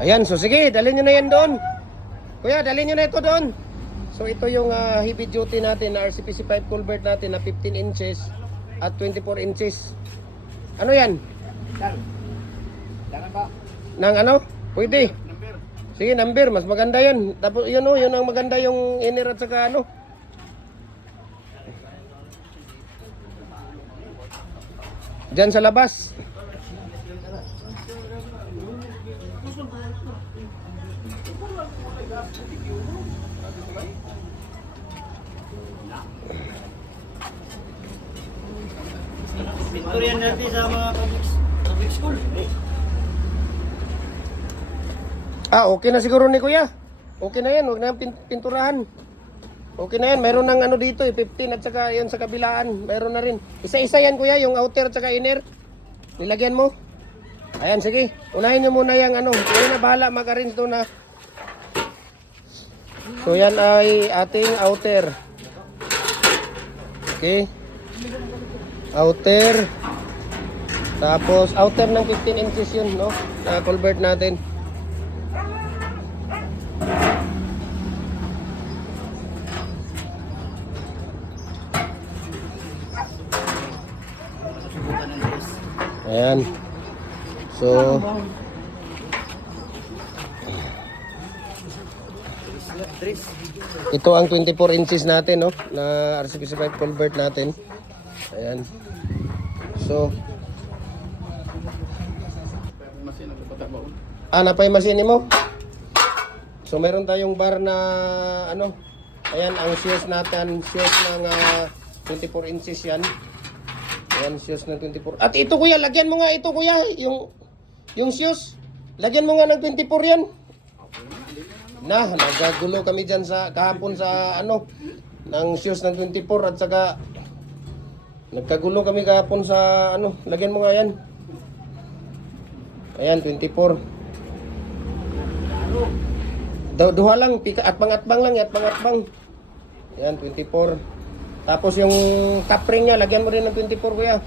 Ayan, so sige, dalhin nyo na yan doon. Kuya, dalhin nyo na ito doon. So ito yung heavy duty natin na RCPC5 culvert natin na 15 inches at 24 inches. Ano yan? Jangan ba? Nang ano? Pwede. Number. Sige, number. Mas maganda yan. Tapos yun o, yun ang maganda yung inner at saka ano. Diyan sa labas. Victorian natin sa mga public school. Ah, okay na siguro ni Kuya. Okay na yan, huwag na pinturahan. Okay na yan, mayroon ng ano dito, 15 at saka yun sa kabilaan, mayroon na rin. Isa-isa yan Kuya, yung outer at saka inner. Nilagyan mo. Ayan, sige. Unahin nyo muna yung ano. Kuya na bahala mag-arrange doon na. So yan ay ating outer. Okay. Outer. Tapos outer ng 15 inches yun, no? Na culvert natin. Ayan. So ito ang 24 inches natin, no? Na RCPC5 culvert natin. Ayan. So napay machine mo. So meron tayong bar na ano. Ayan ang shoes natin, shoes ng 24 inches yan. Ayan, shoes ng 24. At ito Kuya, lagyan mo nga ito Kuya, yung shoes. Lagyan mo nga ng 24 yan. Nagagulo kami dyan sa kahapon sa ano ng shoes ng 24 at saka nagkagulo kami kahapon sa ano, lagyan mo nga yan. Ayan, 24. Duha lang, atbang-atbang lang, atbang-atbang. Ayan, 24. Tapos yung top ring niya, lagyan mo rin ng 24 Kuya.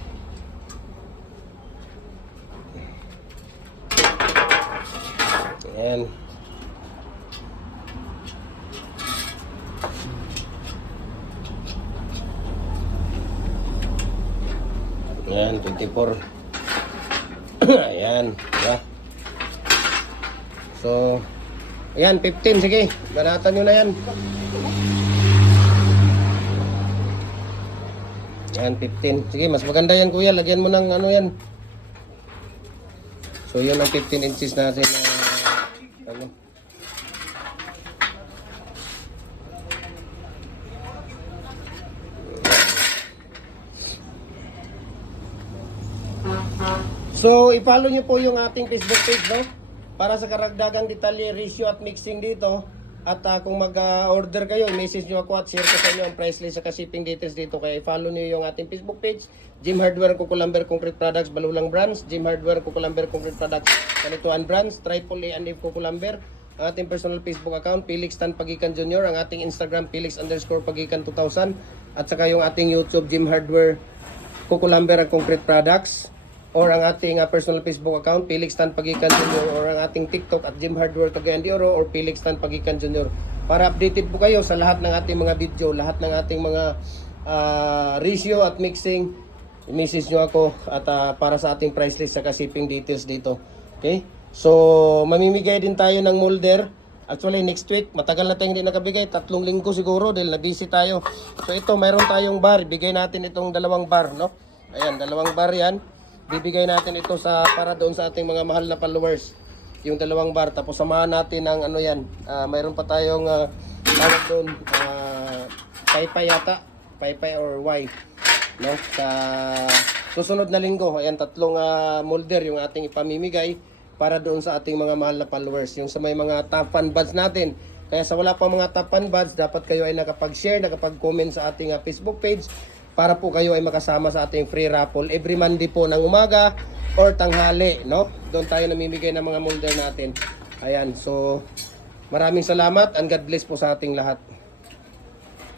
Ayan. Ayan, 24. Ayan, diba? So, ayan, 15, sige. Banatan nyo na yan. Ayan, 15. Sige, mas maganda yan Kuya. Lagyan mo ng ano yan. So, yun ang 15 inches natin na ano. So, i-follow nyo po yung ating Facebook page, no? Para sa karagdagang detalye, ratio at mixing dito. At kung mag-order kayo, i-message nyo ako at share ko sa inyo ang price list at shipping details dito. Kaya i-follow nyo yung ating Facebook page, Jim Hardware Kukulamber Concrete Products, Balulang Brands, Jim Hardware Kukulamber Concrete Products, Kalituan Brands, Triple A and F Kukulamber. Ang ating personal Facebook account, Felix Tan Pagikan Jr. Ang ating Instagram, Felix_Pagikan 2000. At saka yung ating YouTube, Jim Hardware Kukulamber and Concrete Products. Or ang ating personal Facebook account, Felix Tan Pagikan Jr. Or ang ating TikTok at Jim Hardware Cagayan de Oro or Felix Tan Pagikan Jr. Para updated po kayo sa lahat ng ating mga video, lahat ng ating mga ratio at mixing. I-message nyo ako at para sa ating price list sa shipping details dito. Okay? So, mamimigay din tayo ng molder. Actually, next week, matagal na tayong hindi nakabigay. 3 linggo siguro dahil na-busy tayo. So, ito, mayroon tayong bar. Bigay natin itong 2 bar, no? Ayan, 2 bar yan. Bibigay natin ito para doon sa ating mga mahal na followers. Yung 2 bar. Tapos samahan natin ng ano yan. Mayroon pa tayong tawag doon. Paypay yata. Paypay or Y. No? Sa susunod na linggo. Ayan, 3 molder yung ating ipamimigay para doon sa ating mga mahal na followers. Yung sa may mga top fan buds natin. Kaya sa wala pa mga top fan buds, dapat kayo ay nakapag-share, nakapag-comment sa ating Facebook page. Para po kayo ay makasama sa ating free raffle every Monday po ng umaga or tanghali, no? Doon tayo namimigay ng mga molder natin. Ayan, so maraming salamat and God bless po sa ating lahat.